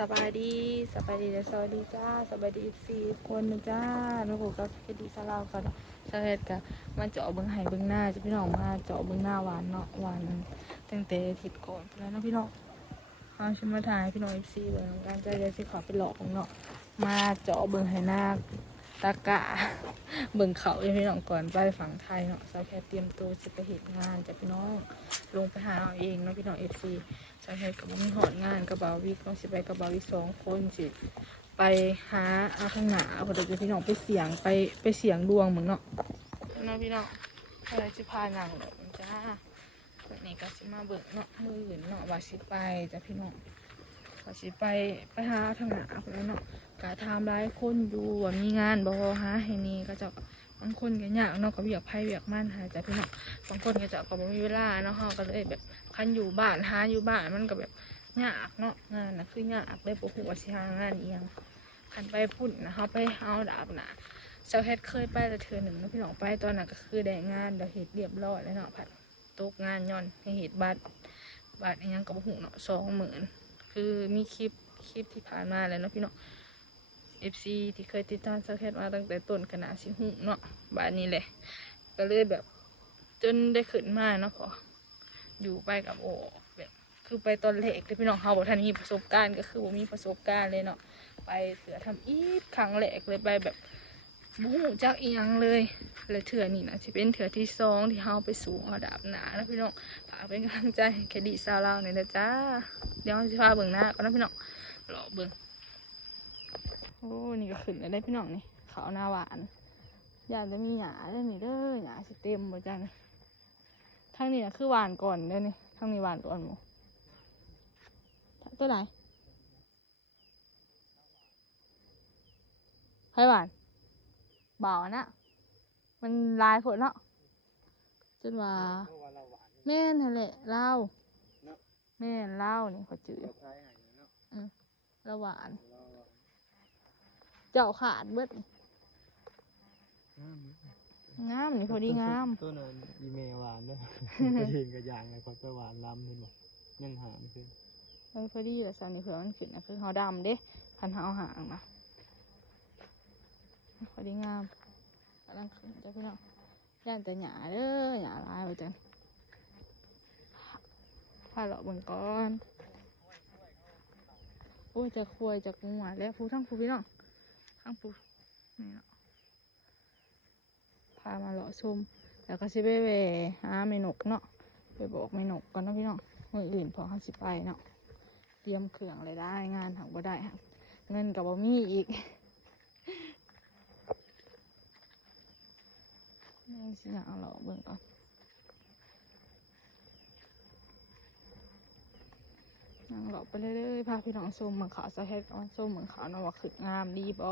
สบายดีสบายดีและสวัสดีจ้าสบายดีสี่คนนะจ้าน้องผูกับคดีสลาวกันเสาเหตุกับมาเจาะเบื้องไห้เบื้องหน้าจะพี่น้องมาเจาะเบื้องหน้าหวานเนาะหวานตั้งแต่ทิตย์ก่อนแล้วนะพี่น้องเอาชิมมาถ่ายพี่น้องเอฟซีเบิ้งการใจเดี๋ยวสิขอไปหลอกเนาะมาเจาะเบื้องไห้หน้า ตะกะเบิ่งเขาเลยพี่น้องก่อนไปฝั่งไทยเนาะสาวแค่เตรียมตัวจะไปเห็นงานจากพี่น้องลงไปหาเอาเองเนาะพี่น้องเอฟซีสาวแค่กับมีหอดงานกระเป๋าวิกน้องสิไปกระเป๋าวิกสองคนสิไปหาอาข้างหน้าพอดีจะพี่น้องไปเสียงไปไปเสียงดวงเหมือนเนาะเนาะพี่น้องอะไรสิพาหนังเนาะจ้าวันนี้ก็สิมาเบิ่งเนาะมืออื่นเนาะว่าสิไปจ้ะพี่น้องว่าสิไปไปหาทางหน้าคนล้วเนาะ กะทำร้ายคนอยู่ว่ามีงานบ่ฮะให้นี่ก็จะบางคนก็ยากเนาะก็เบียกไพ่เบียกมันหาจ้ะพี่น้องบางคนก็จะก็บ่มีเวลาเนาะเฮาก็เลยแบบคันอยู่บ้านหาอยู่บ้านมันก็แบบยากเนาะงานนะคือยากเลยบ่ฮู้ว่าสิหางานอีหยังคันไปพุ่นนะเฮาไปเฮาดาบหนาเจ้าเฮ็ดเคยไปแต่เทื่อหนึ่งนะพี่น้องไปตอนนั้นก็คือได้งานเดี๋ยวเฮ็ดเรียบร้อยแล้วเนาะผัดตกงานย้อนให้เฮ็ดบัตรบัตรอีหยังก็บ่ฮู้เนาะ20,000คือมีคลิปคลิปที่ผ่านมาแล้วเนาะพี่น้อง เอฟซีที่เคยติดตามสักแคทมาตั้งแต่ต้นขนาดสิหุเนาะบ้านนี้แหละ ก็เลยแบบ จนได้ขึ้นมาเนาะพออยู่ไปกับโอแบบคือไปตอนแรกที่พี่น้องเขาบอกท่านมีประสบการณ์ก็คือว่มีประสบการณ์เลยเนาะไปเถื่อทำอีกครั้งแรกเลยไปแบบบู๊จักอียังเลยเลยเถื่อนี่นะที่เป็นเถื่อที่สองที่เขาไปสู่ระดับหนาแล้วพี่น้องฝากเป็นกำลังใจแคดีซาวเราเนี่อยนะจ้าเดี๋ยวจะพาเบิ่งหน้าก็นะพี่น้องรอเบิ่ง โอ้นี่ก็ขึ้นเลยได้พี่น้องนี่เขาวหน้าหวานอยากจะมีหยาเด้อนี่เด้อหยาสิเต็มหมดจังทางนี้นะคือหวานก่อนเด้อนี่ทางนี้หวานก่อนหมูตัวไหนให้หวานเบานะมันลายผลเนาะจนว่าแม่นหั่นแหละเล่าวแม่นเล่าวนี่เขาจืดแล้วหวาน เจ้าขาดเบิดนี่งามนี่พอดีงามตัวนั้นอีเมลหวานเด้อกระเทียมกระยางไงเขาจะหวานล้ำเห็นบ่ยังหามขึ้นเอ้ยพอดีแหละสาวนี่เผื่อมันขึ้นนะคือเขาดำเด้พันเขาหางนะพอดีงามกำลังขึ้นจ้ะพี่น้องย่านแต่หยาเด้อหยาลายไปจังพาเลาะเบิ่งก่อนโอ้ยจะควยจะงัวแล้วผู้ทั้งผู้พี่น้อง ทั้งผู้นี่เนาะพามาเลาะชมแล้วก็สิไปเวหาเมนกเนาะไปบอกเมนกก่อนเนาะพี่น้องมืออื่นพอเขาสิไปเนาะเตรียมเครื่องอะไรได้งานถังบ่ได้ค่ะเงินกับบ่มีอีกนี่สิอยากเอาเราเบิ่งก่อน นั่งหลอกไปเรื่อยๆพาพี่น้องส้มเหมืองขาวสะเฮ็ดก่อนส้มเหมืองขาวนะว่าขึ้นงามดีบ่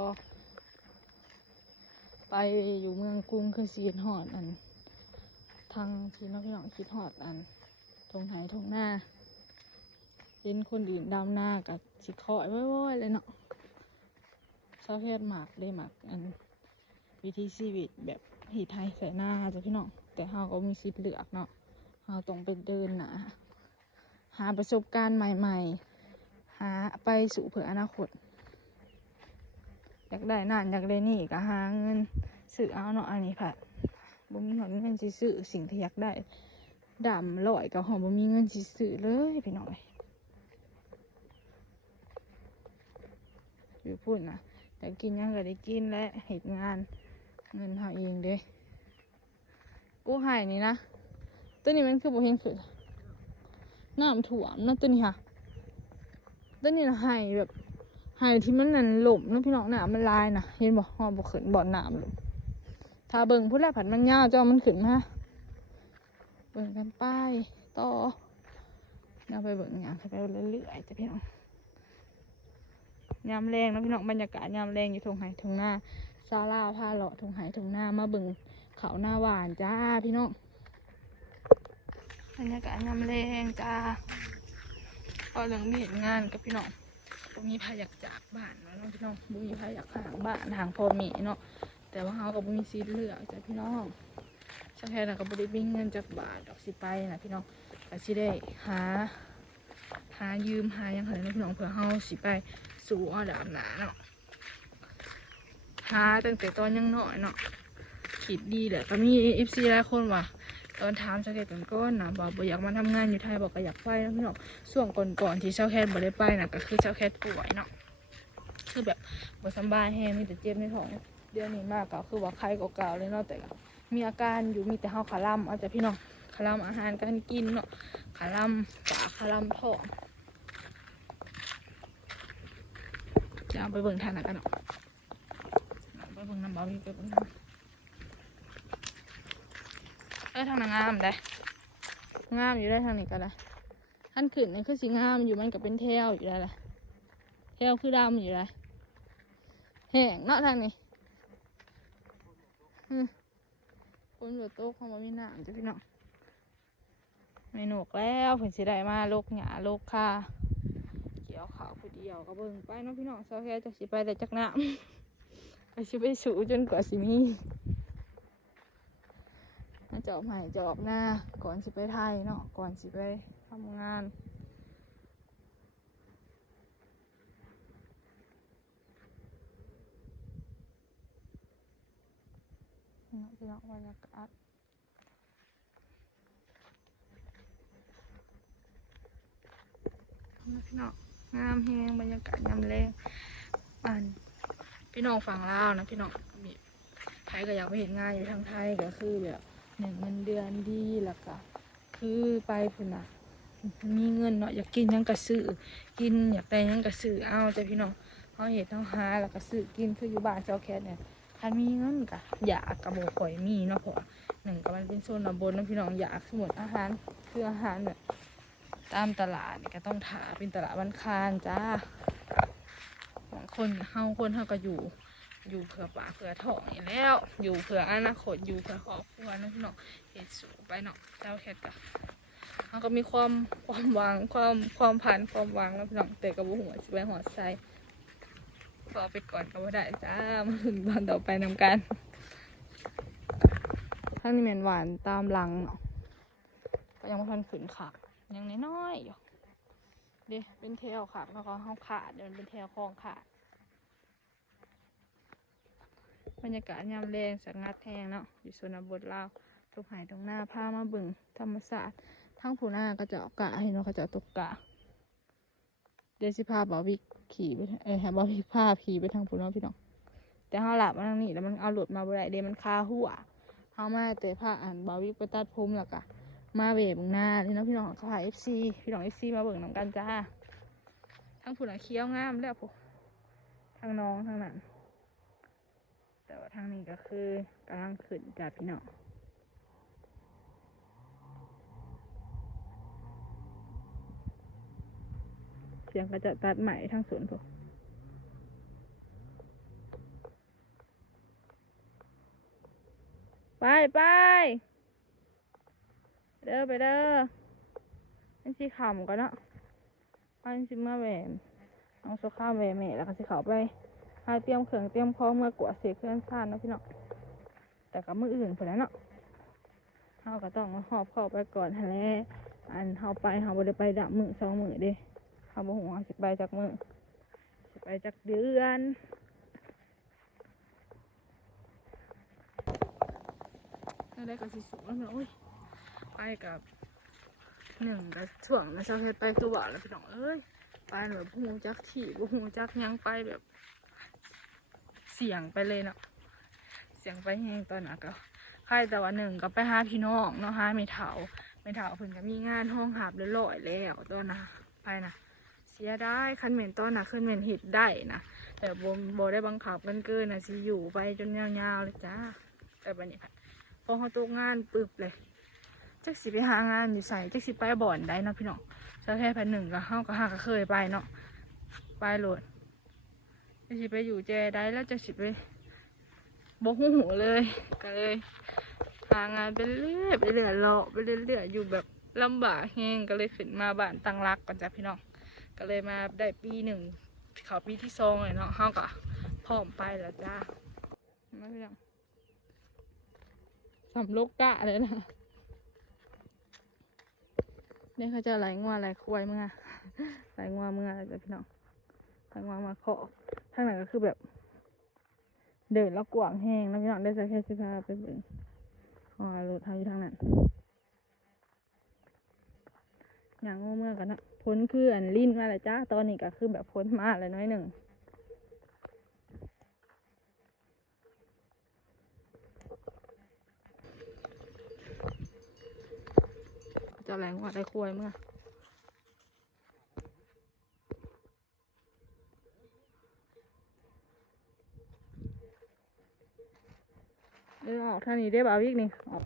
ไปอยู่เมืองกรุงคือสีหอดอัน ทางที่น้องพี่น้องคิดหอดอันทงไหทงหน้าเห็นคนอื่นดำหน้ากับสิคอยว้อยๆเลยเนาะชาวเพศหมากเลยหมากอันวิธีชีวิตแบบหีไทยใส่หน้าจ้ะพี่น้องแต่เฮาก็มีสิทธิ์เลือกเนาะเฮาต้องไปเดินนา หาประสบการณ์ใหม่ ๆ หาไปสู่เผื่ออนาคต อยากได้นั่นอยากได้นี่ก็หาเงินซื้อเอาเนาะอันนี้ผัดบ่มีเงินสิซื้อสิ่งที่อยากได้ดำลอยกับหอมบ่มีเงินสิซื้อเลยพี่น้อยอยู่พูดนะแต่กินยังก็ได้กินและเหตุงานเงินเฮาเองเด้กูหายนี่นะ ตัวนี้มันคือบ่เห็นขึ้น น้ำถ่วมนาะตัวนี้ค่ะตัวนี้นะใหายแบบใหายที่มันนั่นหล่มนะพี่น้องน้ำมันลายนะเห็นบ่หอมบ่ขึ้นบ่อน้ำหล่มถ้าเบิ่งพูดแล้วผัดมันยาวเจ้ามันขึ้นมาเบิ่งกันไปต่อเราไปเบิ่งอย่างไปเรื่อยๆจะพี่น้องยามแรงนะพี่น้องบรรยากาศยามแรงอยู่ทงไห้ทงหน้าซาลาพาเลาะทงไห้ทงหน้ามาเบิ่งเขาหน้าหวานจ้าพี่น้อง บรรยากาศยามแรงจ้าพอเรื่องมีเห็นงานกับพี่น้องบ่มีพาอยากจากบ้านเนาะพี่น้องบ่มีพาอยากห่างบ้านห่างพ่อม่เนาะแต่ว่าเฮาก็บ่มีสิทธิ์เลือกจ้ะพี่น้องช่างแค่นั้นก็บริบิงเงินจากบาทดอกสิไปนะพี่น้องก็สิได้หาหายืมหายังไงนะพี่น้องเผื่อเฮาสิไปสู่อดาบหนาเนาะหาตั้งแต่ตอนยังน้อยเนาะคิดดีแหละก็มีเอฟซีหลายคนว่า ตอนถามชาวแคทกันก้นนะบอกอยากมาทำงานอยู่ไทยบอกก็อยากไปนะพี่น้องช่วงก่อนๆที่ชาวแคทบ่ได้ไปนะก็คือชาวแคทป่วยเนาะคือแบบบ่สบายแฮมีแต่เจ็บในท้องเดือนนี้มากก็คือว่าไข้ก็เก่าเลยเนาะแต่ก็มีอาการอยู่มีแต่เฮาขาล่ำเอาแต่พี่น้องขาล่ำอาหารการกินเนาะขาล่ำปากขาล่ำท้องจะเอาไปเบิ่งทานกันเนาะไปเบิ่งน้ำบอมีไปเบิ่งน้ำเออทางนั้นงามได้งามอยู่ได้ทางนี้ก็ได้ท่านขึ้นนี่คือสีงามอยู่มันก็เป็นเทวอยู่ได้ละเทวคือดำอยู่ได้แห้งเนาะทางนี้คนอยู่โต๊ะเขามามีน้ำจ้ะพี่น้องไม่หนวกแล้วเพิ่นสิได้มาโลกหยาโลกคาเกี่ยวขาวผู้เดียวก็เบิ่งไปเน้องพี่น้องเซาแค่จะสิไปแต่จักหน้ำไปสิไปสูจนกว่าสิมี จอบใหม่จอบหน้าก่อนสิไปไทยเนาะก่อนสิไปทำงานเนาะพี่น้องบรรยากาศเนาะพี่น้องงามแฮงบรรยากาศยามแรงป่านพี่น้องฝั่งลาวนะพี่น้องมีไทยก็อยากไปเห็นงานอยู่ทางไทยก็คือแบบ หนึ่งเงินเดือนดีแล้วก็คือไปพุ่นนะมีเงินเนาะอยากกินยังกระซื้อกินอยากได้ยังกระซื้อเอาแต่พี่น้องเขาเห็ดเขาหาแล้วก็ซื้อกินคืออยู่บ้านเซาแคทเนี่ยคันมีเงินกะอยากกระโบข่อยมีเนาะเพราะหนึ่งก็มันเป็นโซนลำบนนะพี่น้องอยากสมุนอาหารคืออาหารแบบตามตลาดนี่ก็ต้องถาเป็นตลาดวันคานจ้าบางคนเฮาคนเฮาก็อยู่ อยู่เผื่อปาเผื่อท้องนี่แล้ว อยู่เผื่ออนาคตอยู่เผื่อครอบครัวนะพี่น้องเฮ็ดสูไปเนาะเจ้าแคทก็เฮาก็มีความความหวังความความพันความหวังนะพี่น้องแต่ก็บ่ฮู้ว่าสิไปฮอดไสขอไปก่อนก็บ่ได้จ้ามาถึงตอนต่อไปนำกันทางนี้แม่นหวานตามหลังเนาะก็ยังบ่ทันขึ้นคักยังน้อยๆอยู่เดี๋ยวเป็นเทลค่ะแล้วก็ห้องขาดเดินเป็นเทลคลองขาด บรรยากาศยามแรงสังัดแทงเนาะอยู่ส่วนบทลาวทุกหายตรงหน้าพามาบึงธรรมศาสตร์ทั้งผู้หน้าก็จะเอากะให้เนาะเขาจะตกกะเดี๋ยวสิพาบอวิกขี่ไปเอ้ยให้บอวิกพาขี่ไปทางผู้น้องพี่น้องแต่เขาหลับมาทางนี้แล้วมันเอาหลุดมาบ่ได้เดี๋ยวมันคาหัวเขามาแต่พาอ่านบอวิกไปตัดผมแล้วก็มาเวเบงหน้านี่เนาะพี่น้องเขาถ่ายเอฟซีพี่น้องเอฟซีมาเบิ่งน้ำกันจ้าทั้งผู้น่ะเคี้ยวงามแล้วพวกทางน้องทางนั้น แต่ว่าทางนี้ก็คือกำลังขึ้นจ้าพี่น้องเสียงก็จะตัดใหม่ทางสวนพวกไปไปเด้อไปเด้อนั่นสิขำกันเนาะอันสิมาแหวนน้องโซข้ามแหวนแม่แล้วก็สิเขาวไป หาเตรียมเครื่องเตรียมของเมื่อกวาดเสียเครื่องซ่านนะพี่เนาะแต่กับมืออื่นพอแล้วเนาะเฮาก็ต้องหอบเข้าไปก่อนหั่นแหละอันเฮาไปเฮาบ่ได้ไปดับมือสองมือเด้เฮาบ่ฮู้ว่าสิไปจากมือสิไปจากเดือนอะไรก็สิสูงแล้วเนาะโอ้ยไปกับหนึ่งกับถ่วงนะชาวเฮ็ดไปคือว่าแล้วพี่น้องเอ้ยไปแบบหูจักขี่บ่หูจักยังไปแบบ เสียงไปเลยเนาะเสียงไปแห้งตอนนั้นก็ใครแต่ว่าหนึ่งก็ไปหาพี่น้องเนาะหาไม่เถาไม่เถาเพิ่นก็มีงานห้องหับเรียบร้อยแล้วตอนนะไปนะเสียได้คันเหม็นตอนนะขึ้นเหม็นห็ดได้นะแต่บ่บ่ได้บังคับกันเกินนะสิอยู่ไปจนยาวๆเลยจ้าแต่บัดนี้พอเขาตกงานปึ๊บเลยจักสิไปหางานอยู่ใส่จักสิไปบ่อนได้เนาะพี่น้องเจ้าแค่พันหนึ่งก็เฮาก็หาก็เคยไปเนาะไปโหลด จักสิไปอยู่แจได้แล้วจักสิไปบกหูเลยก็เลยหางานไปเรื่อยไปเรื่อยเลาะไปเรื่อยๆอยู่แบบลำบากแฮงก็เลยขึ้นมาบ้านตังรักก่อนจ้ะพี่น้องก็เลยมาได้ปีหนึ่งเขาปีที่สองเลยเนาะเฮาก็พร้อมไปแล้วจ้าไมาพี่น้องสำลูกกะเลยนะเนี่ยเขาจะไหลงัวไหลควายมึงอะไหลงัวเมื่อจ้ะพี่น้อง ไหลงัวมาเคาะทางไหนก็คือแบบ เดินแล้วกวางแห้งแล้วพี่น้องได้สักแค่สิพาไปเบิ่งอ๋อรถทางอยู่ทางนั้นอย่างงัวเมื่อกันนะพ้นคืออันลิ้นมาแล้วจ้าตอนนี้ก็คือแบบพ้นมาแล้วน้อยหนึ่งจะแรงกว่าได้คุยเมื่อ เออออกทานี้ได้บ่าวอีกนี่ออก